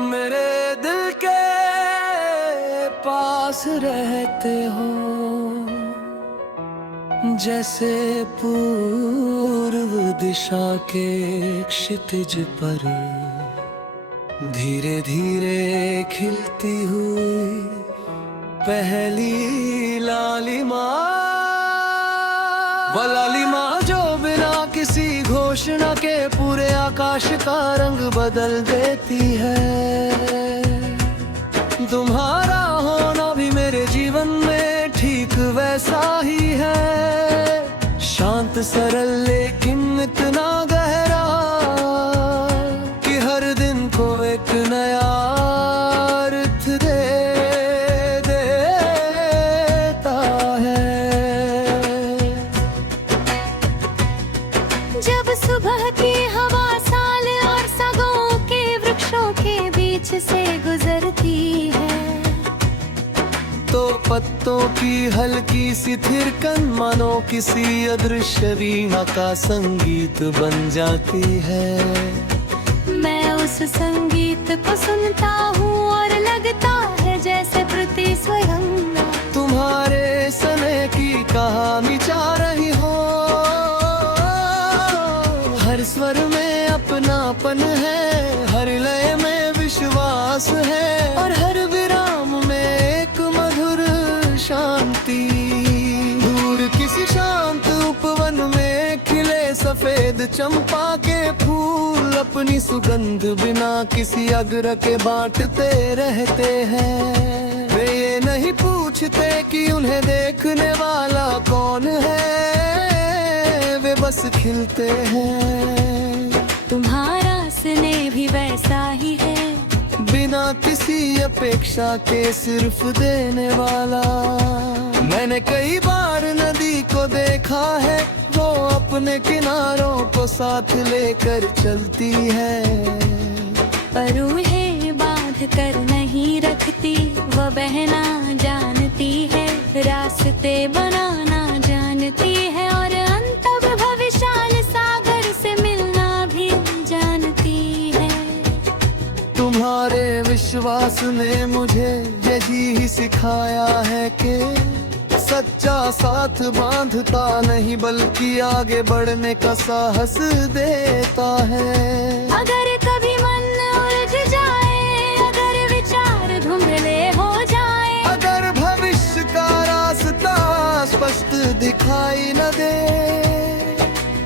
मेरे दिल के पास रहते हो, जैसे पूर्व दिशा के क्षितिज पर धीरे धीरे खिलती हुई पहली लालिमा। वो लालिमा जो बिना किसी घोषणा के पूरे आकाश का रंग बदल देती है। तुम्हारा होना भी मेरे जीवन में ठीक वैसा ही है, शांत सरल लेकिन इतना गहरा कि हर दिन को एक नया अर्थ दे देता है। जब सुबह की हवा साल और सगों के वृक्षों के बीच से गुजरती है, तो पत्तों की हल्की सी थिरकन मानो किसी अदृश्य वीणा का संगीत बन जाती है। मैं उस संगीत को सुनता हूँ और लगता है जैसे प्रति स्वयं तुम्हारे सने की कहानी चाह रही हो। हर स्वर में अपनापन है, हर लय में विश्वास है और हर विराम में एक मधुर शांति। दूर किसी शांत उपवन में खिले सफेद चंपा के फूल अपनी सुगंध बिना किसी अग्र के बांटते रहते हैं। वे ये नहीं पूछते कि उन्हें देखने वाला कौन है, वे बस खिलते हैं। तुम्हारा स्नेह भी वैसा ही है, बिना किसी अपेक्षा के सिर्फ देने वाला। मैंने कई बार नदी को देखा है, वो अपने किनारों को साथ लेकर चलती है, पर उन्हें बांध कर नहीं रखती। वो बहना जानती है, रास्ते बनाना जानती है और अंत भविष्य सागर से मिलना भी जानती है। तुम्हारे विश्वास ने मुझे यही ही सिखाया है कि सच्चा साथ बांधता नहीं बल्कि आगे बढ़ने का साहस देता है। अगर कभी मन उलझ जाए, अगर विचार धुंधले हो जाए, अगर भविष्य का रास्ता स्पष्ट दिखाई न दे,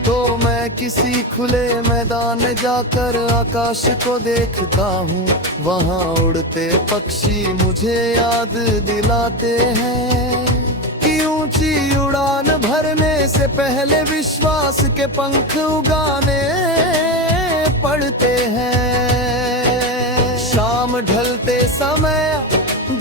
तो मैं किसी खुले मैदान में जाकर आकाश को देखता हूँ। वहाँ उड़ते पक्षी मुझे याद दिलाते हैं कि ऊंची उड़ान भरने से पहले विश्वास के पंख उगाने पड़ते हैं। शाम ढलते समय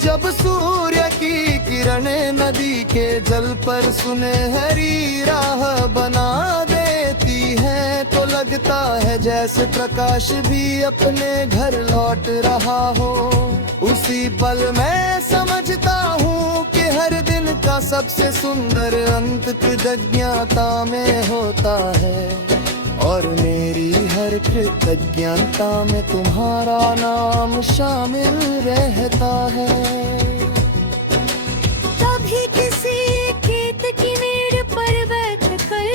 जब सूर्य की किरणें नदी के जल पर सुनहरी राह बना देती है, तो लगता है जैसे प्रकाश भी अपने घर लौट रहा हो। उसी पल मैं समझता हूँ कि हर दिन का सबसे सुंदर अंत कृतज्ञता में होता है और मेरी हर कृतज्ञता में तुम्हारा नाम शामिल रहता है। कभी किसी खेत की मेड़ पर बैठकर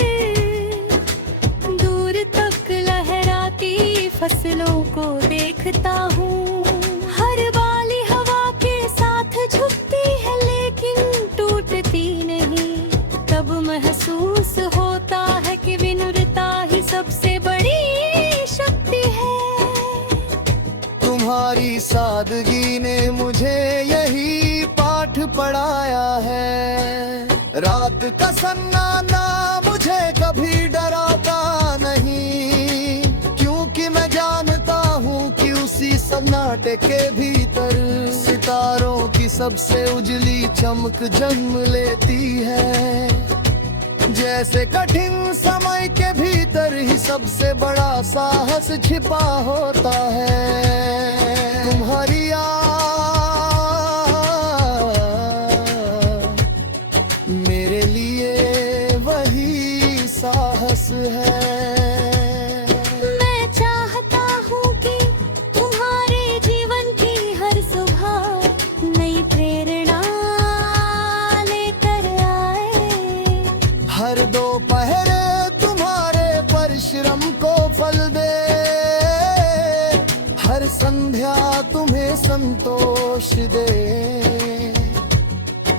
दूर तक लहराती फसलों को देखता हूँ। हर बाली हवा के साथ झुकती है लेकिन टूटती नहीं। तब महसूस होता है कि विनम्रता ही सबसे बड़ी शक्ति है। तुम्हारी सादगी ने मुझे यही पाठ पढ़ाया है। रात का सन्नाटा मुझे कभी डराता नहीं, क्योंकि मैं जानता हूँ कि उसी सन्नाटे के भीतर सितारों की सबसे उजली चमक जन्म लेती है। जैसे कठिन समय के भीतर ही सबसे बड़ा साहस छिपा होता है। तुम्हारी मेरे लिए वही साहस है। मैं चाहता हूँ कि तुम्हारे जीवन पहरे तुम्हारे परिश्रम को फल दे, हर संध्या तुम्हें संतोष दे,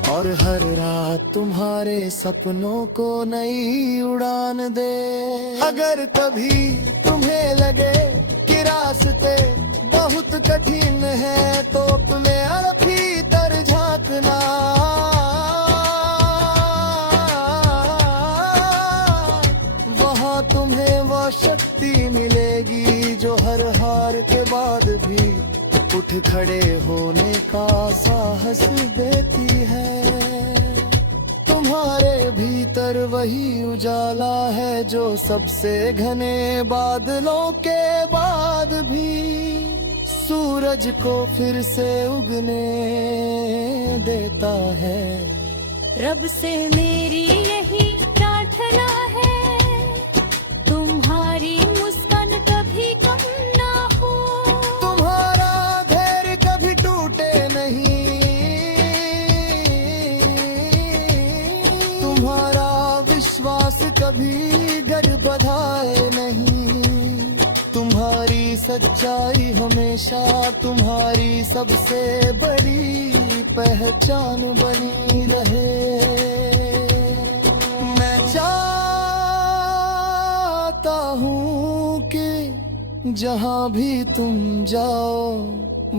और हर रात तुम्हारे सपनों को नई उड़ान दे। अगर कभी तुम्हें लगे कि रास्ते बहुत कठिन है, तो अपने भीतर झांकना, वहाँ तुम्हें वह शक्ति मिलेगी जो हर हार के बाद भी उठ खड़े होने का साहस देती है। तुम्हारे भीतर वही उजाला है जो सबसे घने बादलों के बाद भी सूरज को फिर से उगने देता है। रब से मेरी यही प्रार्थना है, तुम्हारी मुस्कान कभी कम ना हो, तुम्हारा धैर्य कभी टूटे नहीं, तुम्हारा विश्वास कभी गड़बड़ाए नहीं, तुम्हारी सच्चाई हमेशा तुम्हारी सबसे बड़ी पहचान बनी रहे। मैं चाहता हूँ कि जहाँ भी तुम जाओ,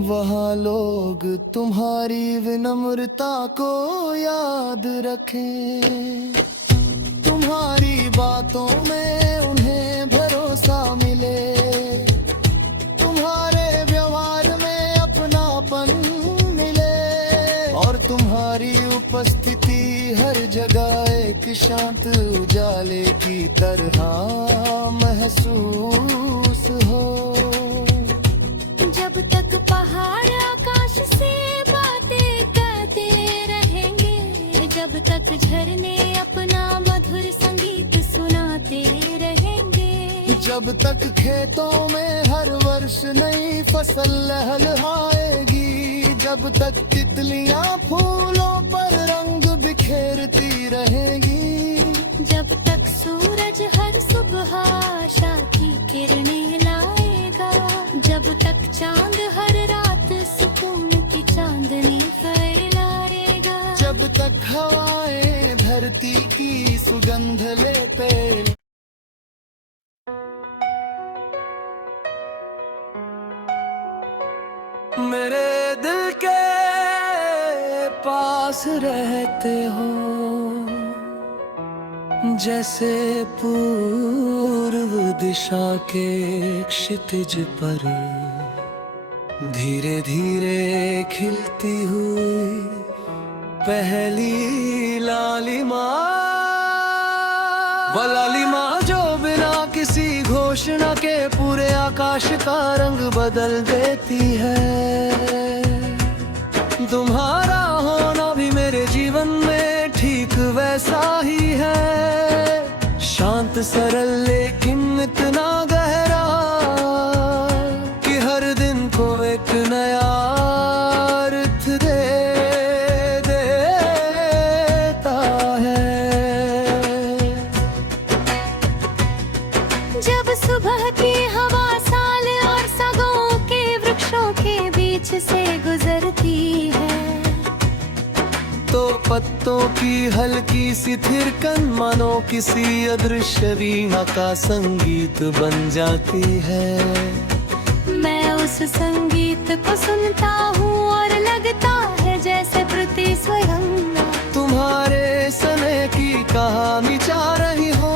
वहाँ लोग तुम्हारी विनम्रता को याद रखें, तुम्हारी बातों में उन्हें भरोसा मिले, तुम्हारे व्यवहार में अपनापन मिले, और तुम्हारी उपस्थिति हर जगह एक शांत उजाले की तरह महसूस हो। जब तक पहाड़ आकाश से बातें करते रहेंगे, जब तक झरने अपना मधुर संगीत सुनाते रहेंगे, जब तक खेतों में हर वर्ष नई फसल लहलहाएगी, जब तक तितलियां फूलों पर रंग बिखेरती रहेगी, जब तक सूरज हर सुबह आशा की किरणें लाएगा, जब तक चांद हर रात सुकून की चांदनी फैलाएगा, जब तक हवाएं धरती की सुगंध लेते। मेरे दिल के पास रहते हो, जैसे पूर्व दिशा के क्षितिज पर धीरे धीरे खिलती हुई पहली लालिमा, वो लालिमा जो बिना किसी घोषणा के पूरे आकाश का रंग बदल देती है। तुम्हारा होना भी मेरे जीवन में ठीक वैसा ही है, शांत सरल लेकिन इतना गहरा कि हर दिन को एक नया अर्थ दे देता है। जब सुबह की हवा साल और सगों के वृक्षों के बीच से गुजरती है, तो पत्तों की हल्की सी थिरकन मानो किसी अदृश्य वीणा का संगीत बन जाती है। मैं उस संगीत को सुनता हूँ और लगता है जैसे प्रति स्वयं तुम्हारे सने की कहानी चाह रही हो।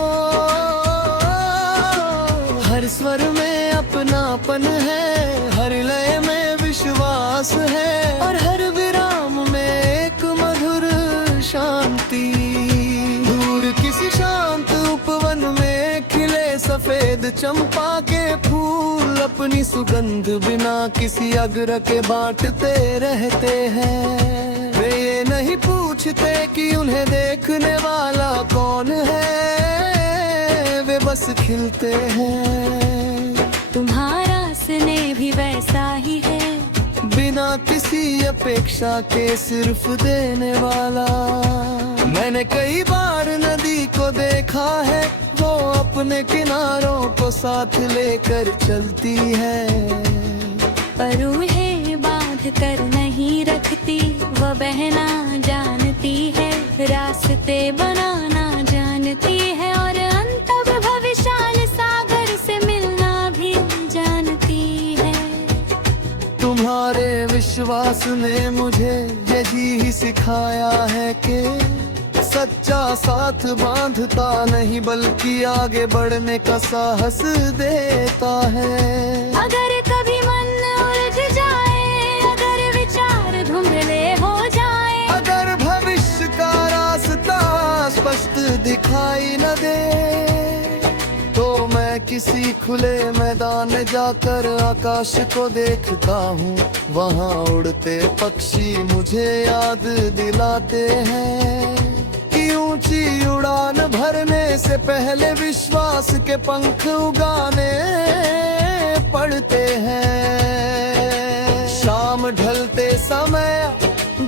हर स्वर में अपनापन है, हर लय में विश्वास है, और हर विराम में एक मधुर शांति। दूर किसी शांत उपवन में खिले सफेद चंपा के फूल अपनी सुगंध बिना किसी अग्र के बांटते रहते हैं। वे ये नहीं पूछते कि उन्हें देखने वाला कौन है, वे बस खिलते हैं। तुम्हारा स्नेह भी वैसा ही है, बिना किसी अपेक्षा के सिर्फ देने वाला। मैंने कई बार नदी को देखा है, वो अपने किनारों को साथ लेकर चलती है। पर उन्हें बांध कर नहीं रखती, वो बहना जानती है, रास्ते बनाना जानती है, और अंतव भविष्य सागर से मिलना भी जानती है। तुम्हारे विश्वास ने मुझे यही सिखाया है कि सच्चा साथ बांधता नहीं बल्कि आगे बढ़ने का साहस देता है। अगर कभी मन उलझ जाए, अगर विचार धुंधले हो जाए, अगर भविष्य का रास्ता स्पष्ट दिखाई न दे, तो मैं किसी खुले मैदान जाकर आकाश को देखता हूँ। वहाँ उड़ते पक्षी मुझे याद दिलाते हैं कि ऊंची उड़ान भरने से पहले विश्वास के पंख उगाने पड़ते हैं। शाम ढलते समय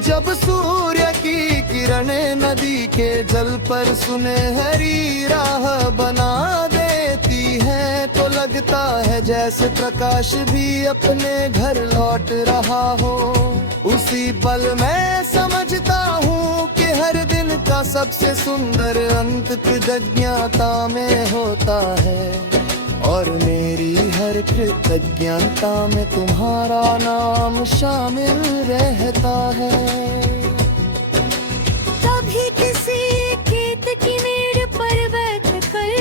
जब सूर्य की किरणें नदी के जल पर सुनहरी राह बना देती है, तो लगता है जैसे प्रकाश भी अपने घर लौट रहा हो। उसी पल मैं समझता हूँ कि हर दिन का सबसे सुंदर अंत कृतज्ञता में होता है, और मेरी हर कृतज्ञता में तुम्हारा नाम शामिल रहता है। कभी किसी खेत की मेड़ पर बैठकर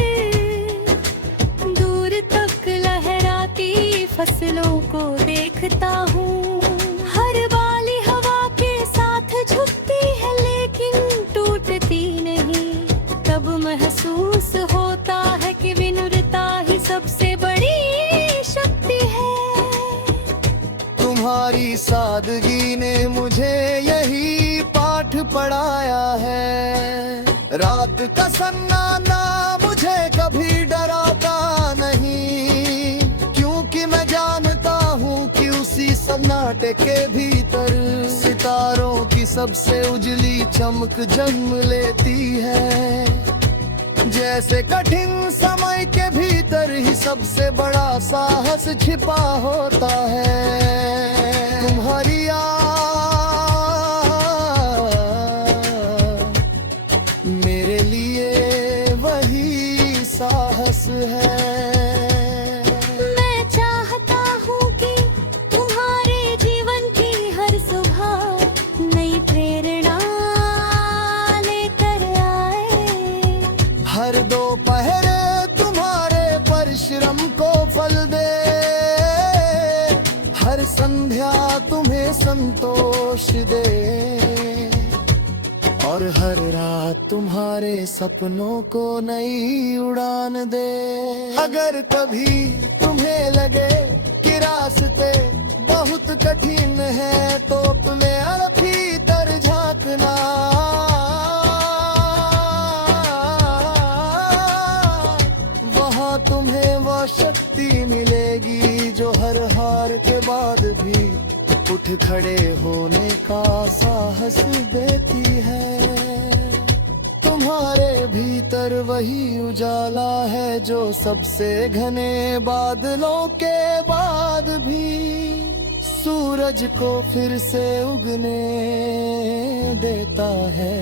दूर तक लहराती फसलों को देखता हूँ। हर बाली हवा के साथ झुकती है लेकिन टूटती नहीं, तब महसूस होता है कि विनम्रता ही सबसे बड़ी शक्ति है। तुम्हारी सादगी ने मुझे यही पाठ पढ़ाया है। रात का सन्नाटा मुझे कभी डराता नहीं, क्योंकि मैं जानता हूँ कि उसी सन्नाटे के भीतर सितारों की सबसे उजली चमक जन्म लेती है। जैसे कठिन समय के भीतर ही सबसे बड़ा साहस छिपा होता है। तुम्हारी याद मेरे लिए वही साहस है। मैं चाहता हूँ कि तुम्हारे जीवन की हर सुबह नई प्रेरणा लेकर आए। हर दोपहर तुम्हारे परिश्रम को फल दे, हर संध्या तुम्हें संतोष दे, और हर रात तुम्हारे सपनों को नई उड़ान दे। अगर कभी तुम्हें लगे कि रास्ते बहुत कठिन है, तो अपने भीतर झांकना, वहाँ तुम्हें वो शक्ति मिलेगी जो हर हार के बाद भी उठ खड़े होने का साहस देती है। तुम्हारे भीतर वही उजाला है जो सबसे घने बादलों के बाद भी सूरज को फिर से उगने देता है।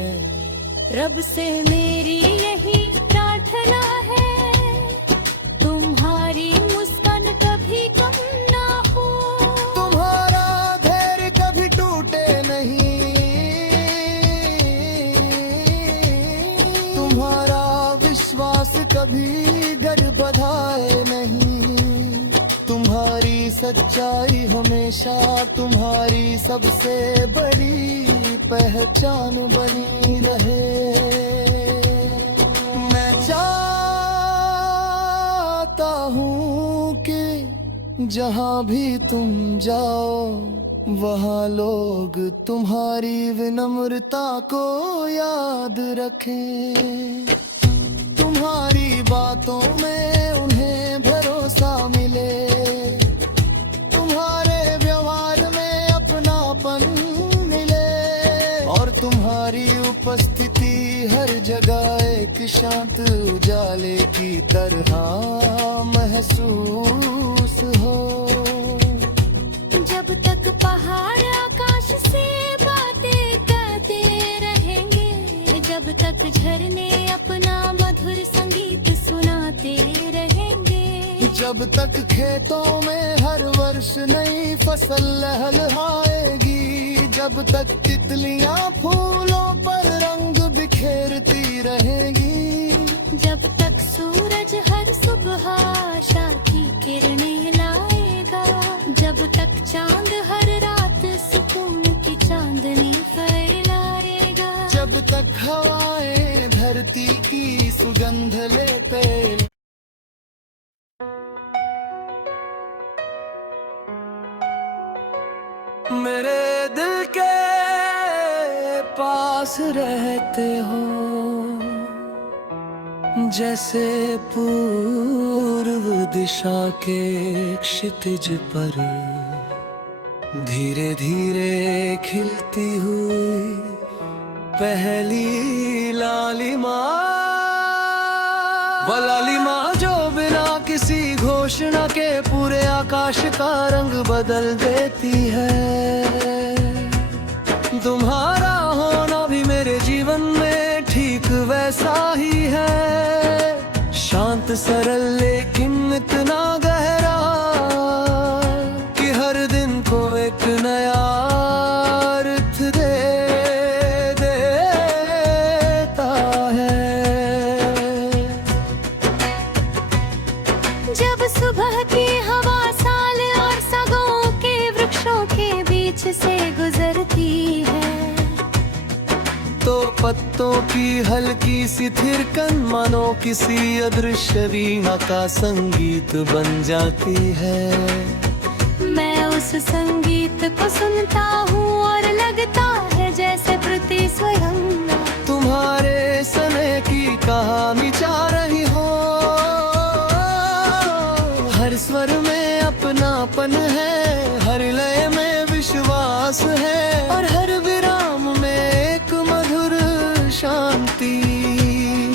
रब से मेरी यही प्रार्थना है, तुम्हारी मुस्कान कभी कम ना हो, तुम्हारा धैर्य कभी टूटे नहीं, तुम्हारा विश्वास कभी गड़बड़ाए नहीं, तुम्हारी सच्चाई हमेशा तुम्हारी सबसे बड़ी पहचान बनी रहे। मैं चाहता हूँ कि जहाँ भी तुम जाओ वहाँ लोग तुम्हारी विनम्रता को याद रखें, तुम्हारी बातों में उन्हें भरोसा मिले, तुम्हारे व्यवहार में अपनापन मिले, और तुम्हारी उपस्थिति हर जगह एक एक शांत उजाले की तरह महसूस हो। जब तक पहाड़ आकाश से बातें करते रहेंगे, जब तक झरने अपना मधुर संगीत सुनाते रहेंगे, जब तक खेतों में हर वर्ष नई फसल लहलहाएगी, जब तक तितलियां फूलों पर रंग बिखेरती रहेगी, जब तक सूरज हर सुबह आशा की किरणें लाएगा, जब तक चांद हर रात सुकून की चांदनी फैलाएगा, जब तक हवाएं धरती की सुगंध लेते। मेरे दिल के पास रहते हो, जैसे पूर्व दिशा के क्षितिज पर धीरे धीरे खिलती हुई पहली लालिमा। वो लालिमा जो बिना किसी घोषणा के पूरे आकाश का रंग बदल देती है। तुम्हारा होना भी मेरे जीवन में ठीक वैसा ही है, शांत सरल लेकिन इतना गहरा कि हर दिन को एक नया अर्थ दे देता है। जब सुबह की हवा साल और सगों के वृक्षों के बीच से गुजरती है, तो पत्तों की हल्की सी थिरकन मानो किसी अदृश्य वीणा का संगीत बन जाती है। मैं उस संगीत को सुनता हूँ और लगता है जैसे प्रति स्वयं तुम्हारे सने की कहानी चाह रही हो। हर स्वर में अपनापन है, हर लय में विश्वास है, और हर विराम में एक मधुर शांति।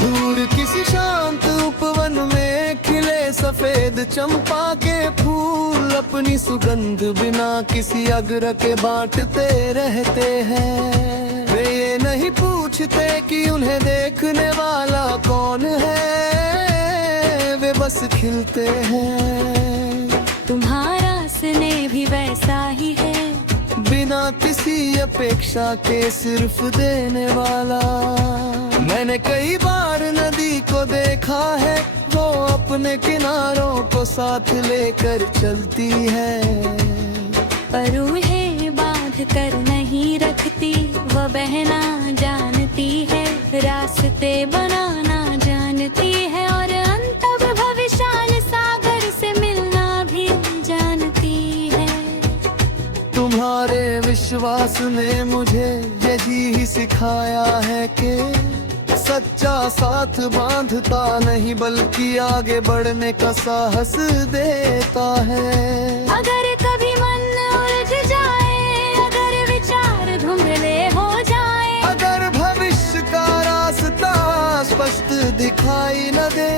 दूर किसी शांत उपवन में खिले सफेद चंपा के फूल अपनी सुगंध बिना किसी अग्र के बांटते रहते हैं। वे ये नहीं पूछते कि उन्हें देखने वाला कौन है, वे बस खिलते हैं। तुम्हारा स्नेह भी वैसा ही है, बिना किसी अपेक्षा के सिर्फ देने वाला। मैंने कई बार नदी को देखा है, वो अपने किनारों को साथ लेकर चलती है, पर उन्हें बांध कर नहीं रखती। वो बहना जानती है, रास्ते बनाना जानती है, और अंतः भविष्य सागर से मिलना भी जानती है। तुम्हारे विश्वास ने मुझे यही ही सिखाया है कि सच्चा साथ बांधता नहीं बल्कि आगे बढ़ने का साहस देता है। अगर कभी मन उलझ जाए, अगर विचार धुंधले हो जाए, अगर भविष्य का रास्ता स्पष्ट दिखाई न दे,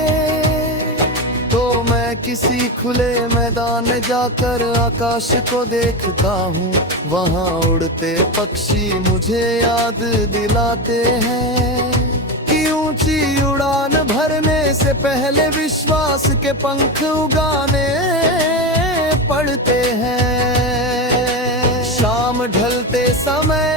तो मैं किसी खुले मैदान में जाकर आकाश को देखता हूँ। वहाँ उड़ते पक्षी मुझे याद दिलाते हैं कि ऊंची उड़ान भरने से पहले विश्वास के पंख उगाने पड़ते हैं। शाम ढलते समय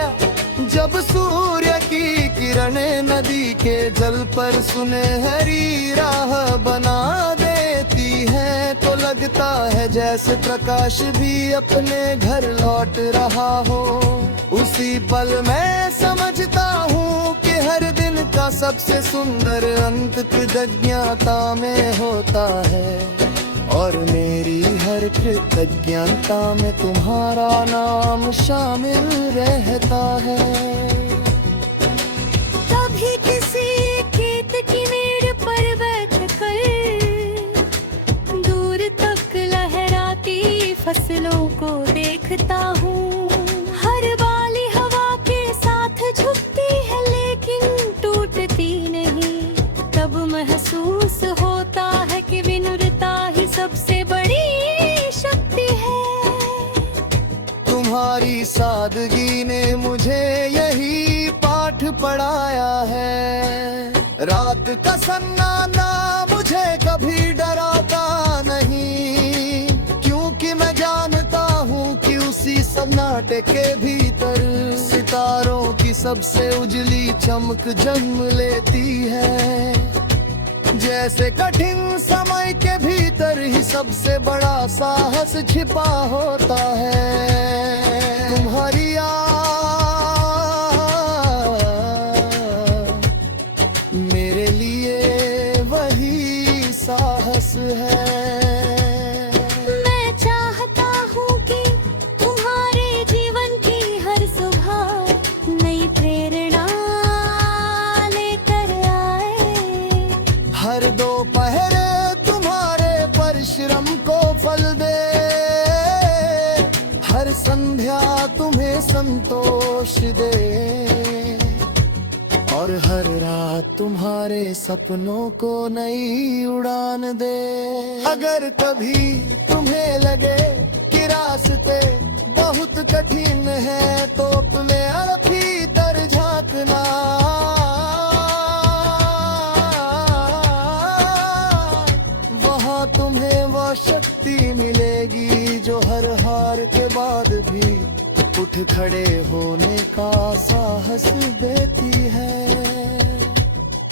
जब सूर्य की किरणें नदी के जल पर सुनहरी राह बना देती है, तो लगता है जैसे प्रकाश भी अपने घर लौट रहा हो। उसी पल मैं समझता हूँ कि हर दिन का सबसे सुंदर अंत कृतज्ञता में होता है, और मेरी हर कृतज्ञता में तुम्हारा नाम शामिल रहता है। कभी किसी खेत की मेड़ पर बैठकर दूर तक लहराती फसलों को देखता हूँ। हर बाली हवा के साथ झुकती है लेकिन टूटती नहीं। तुम्हारी सादगी ने मुझे यही पाठ पढ़ाया है। रात का सन्नाटा मुझे कभी डराता नहीं, क्योंकि मैं जानता हूँ कि उसी सन्नाटे के भीतर सितारों की सबसे उजली चमक जन्म लेती है। जैसे कठिन समय के भीतर ही सबसे बड़ा साहस छिपा होता है। तुम्हारी याद मेरे लिए वही साहस है। मैं चाहता हूँ कि तुम्हारे जीवन की हर सुबह नई प्रेरणा लेकर आए। हर दोपहर तुम्हारे परिश्रम को फल दे, हर संध्या तुम्हें संतोष दे, और हर रात तुम्हारे सपनों को नई उड़ान दे। अगर कभी तुम्हें लगे कि रास्ते बहुत कठिन है, तो अपने भीतर झांकना, वहाँ तुम्हें वह शक्ति मिलेगी जो हर हार के बाद भी उठ खड़े होने का साहस देती है।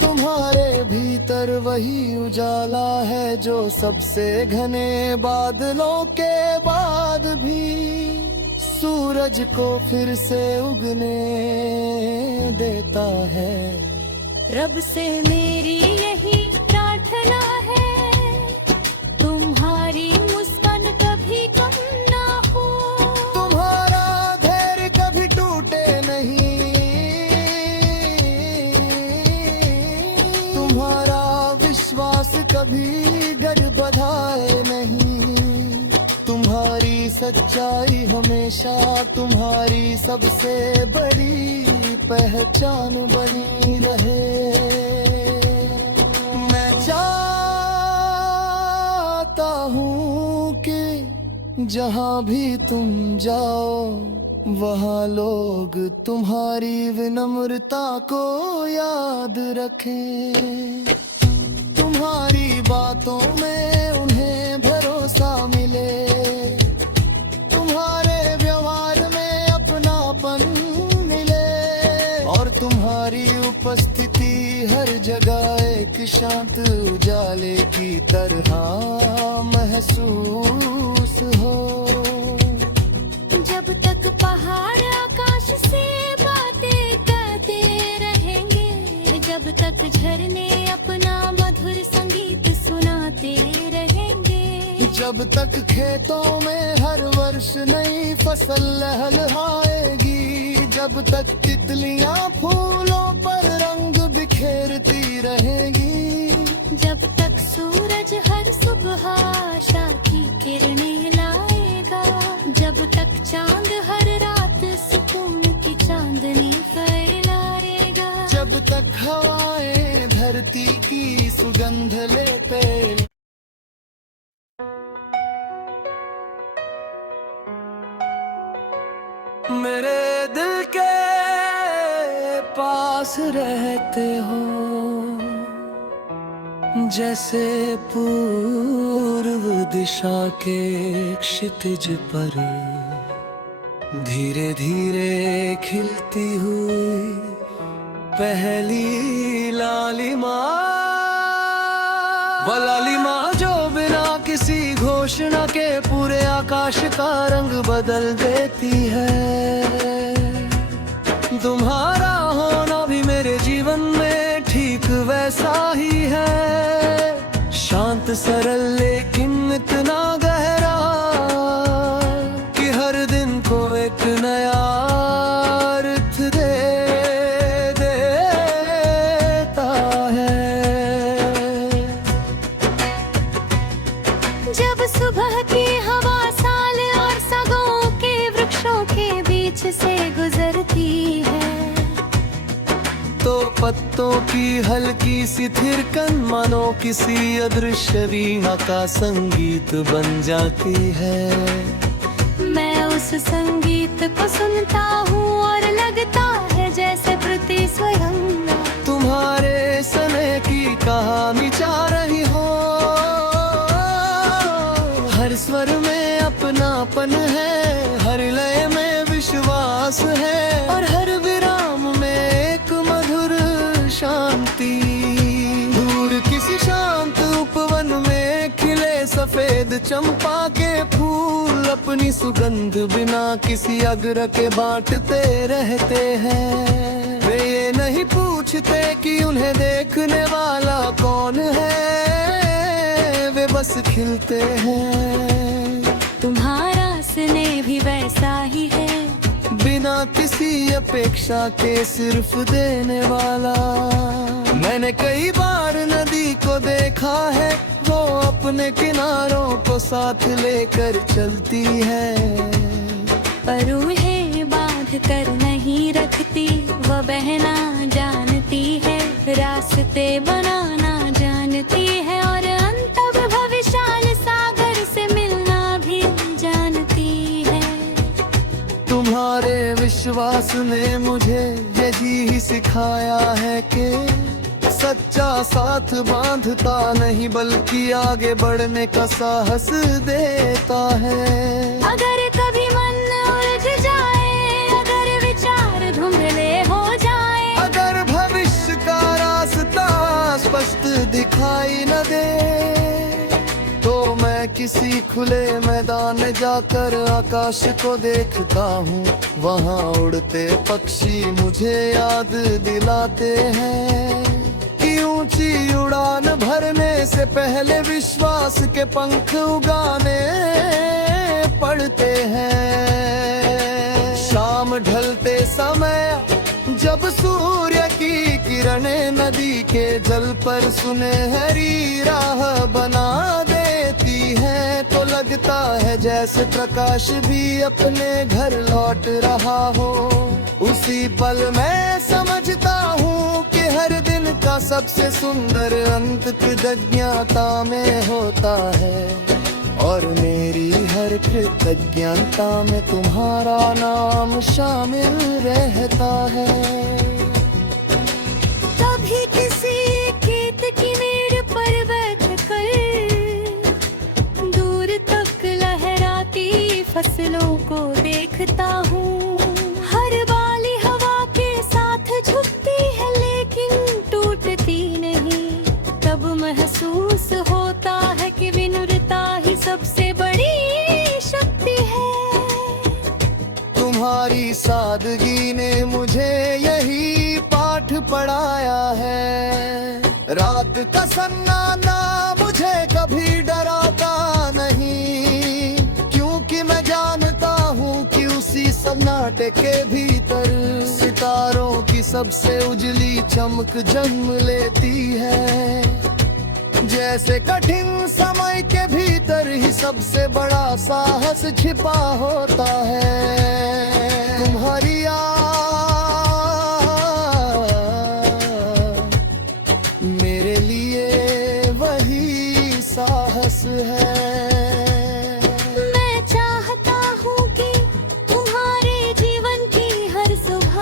तुम्हारे भीतर वही उजाला है जो सबसे घने बादलों के बाद भी सूरज को फिर से उगने देता है। रब से मेरी यही प्रार्थना है, तुम्हारी मुस्कान कभी कम ना हो, तुम्हारा धैर्य कभी टूटे नहीं, तुम्हारा विश्वास कभी गड़बड़ाए नहीं, तुम्हारी सच्चाई हमेशा तुम्हारी सबसे बड़ी पहचान बनी रहे। मैं चाहता हूँ कि जहाँ भी तुम जाओ, वहाँ लोग तुम्हारी विनम्रता को याद रखें, तुम्हारी बातों में उन्हें भरोसा मिले, तुम्हारे व्यवहार में अपनापन मिले, और तुम्हारी उपस्थिति हर जगह एक शांत उजाले की तरह महसूस हो। जब तक पहाड़ आकाश से बातें करते रहेंगे, जब तक झरने अपना मधुर संगीत सुनाते रहेंगे, जब तक खेतों में हर वर्ष नई फसल लहलहाएगी, जब तक तितलियां फूलों पर रंग बिखेरती रहेगी, जब तक सूरज हर सुबह आशा की किरणें लाएगा, जब तक चांद हर रात सुकून की चांदनी फैलाएगा, जब तक हवाएं धरती की सुगंध लेते। मेरे दिल के पास रहते हो, जैसे पूर्व दिशा के क्षितिज पर धीरे धीरे खिलती हुई पहली लालिमा, वो लालिमा जो बिना किसी घोषणा के पूरे आकाश का रंग बदल देती है। तुम्हारा होना भी मेरे जीवन में ठीक वैसा ही है, शांत सरल लेकिन इतना गहरा कि हर दिन को एक नया अर्थ दे देता है। जब सुबह की हवा साल और सगों के वृक्षों के बीच से गुजरती है, तो पत्तों की हल्की सी थिरकन मानो किसी अदृश्य वीणा का संगीत बन जाती है। मैं उस संगीत को सुनता हूँ और लगता है जैसे प्रति स्वयं तुम्हारे सने की कहानी चाह रही हो। हर स्वर में अपनापन है, हर लय में विश्वास है और हर विराम में एक मधुर शांति। दूर किसी शांत उपवन में खिले सफेद चंपा के फूल अपनी सुगंध बिना किसी अग्र के बांटते रहते हैं। वे ये नहीं पूछते कि उन्हें देखने वाला कौन है, वे बस खिलते हैं। तुम्हारा स्नेह भी वैसा ही है, बिना किसी अपेक्षा के सिर्फ देने वाला। मैंने कई बार नदी को देखा है, वो अपने किनारों को साथ लेकर चलती है। पर उन्हें बांध कर नहीं रखती, वो बहना जानती है, रास्ते बनाना जानती है और अंतः भविष्य सागर से मिलना भी जानती है। तुम्हारे विश्वास ने मुझे यही ही सिखाया है कि सच्चा साथ बांधता नहीं बल्कि आगे बढ़ने का साहस देता है। अगर कभी मन उलझ जाए, अगर विचार धुंधले हो जाए, अगर भविष्य का रास्ता स्पष्ट दिखाई न दे, तो मैं किसी खुले मैदान में जाकर आकाश को देखता हूँ। वहाँ उड़ते पक्षी मुझे याद दिलाते हैं कि ऊंची उड़ान भरने से पहले विश्वास के पंख उगाने पड़ते हैं। शाम ढलते समय जब सूर्य की किरणें नदी के जल पर सुनहरी राह बना देती हैं, तो लगता है जैसे प्रकाश भी अपने घर लौट रहा हो। उसी पल मैं समझता हूँ कि हर दिन का सबसे सुंदर अंत कृतज्ञता में होता है और मेरी हर कृतज्ञता में तुम्हारा नाम शामिल रहता है। कभी किसी खेत की मेड़ पर बैठकर दूर तक लहराती फसलों को देखता हूँ। हर बाली हवा के साथ झुकती है लेकिन टूटती नहीं। तब महसूस होता है कि विनम्रता ही सबसे बड़ी शक्ति है। तुम्हारी सादगी ने मुझे यही पाठ पढ़ाया है। रात का सन्नाटा मुझे कभी डराता नहीं, क्योंकि मैं जानता हूँ कि उसी सन्नाटे के भीतर सितारों की सबसे उजली चमक जन्म लेती है। जैसे कठिन समय के भीतर ही सबसे बड़ा साहस छिपा होता है। तुम्हारी याद मेरे लिए वही साहस है। मैं चाहता हूँ कि तुम्हारे जीवन की हर सुबह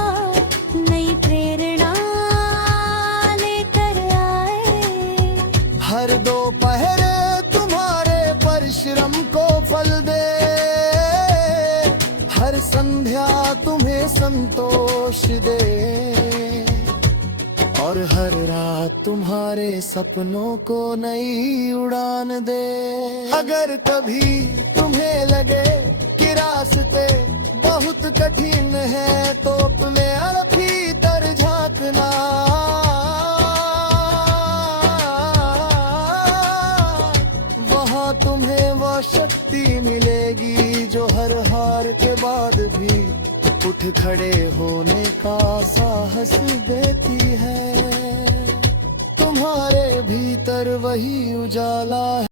नई प्रेरणा लेकर आए। हर दोपहर तुम्हारे परिश्रम को फल दे, हर संध्या तुम्हें संतोष दे और हर रात तुम्हारे सपनों को नई उड़ान दे। अगर कभी तुम्हें लगे कि रास्ते बहुत कठिन है, तो अपने भीतर झांकना। वहाँ तुम्हें वो शक्ति मिलेगी जो हर हार के बाद भी उठ खड़े होने का साहस देती है। तुम्हारे भीतर वही उजाला है।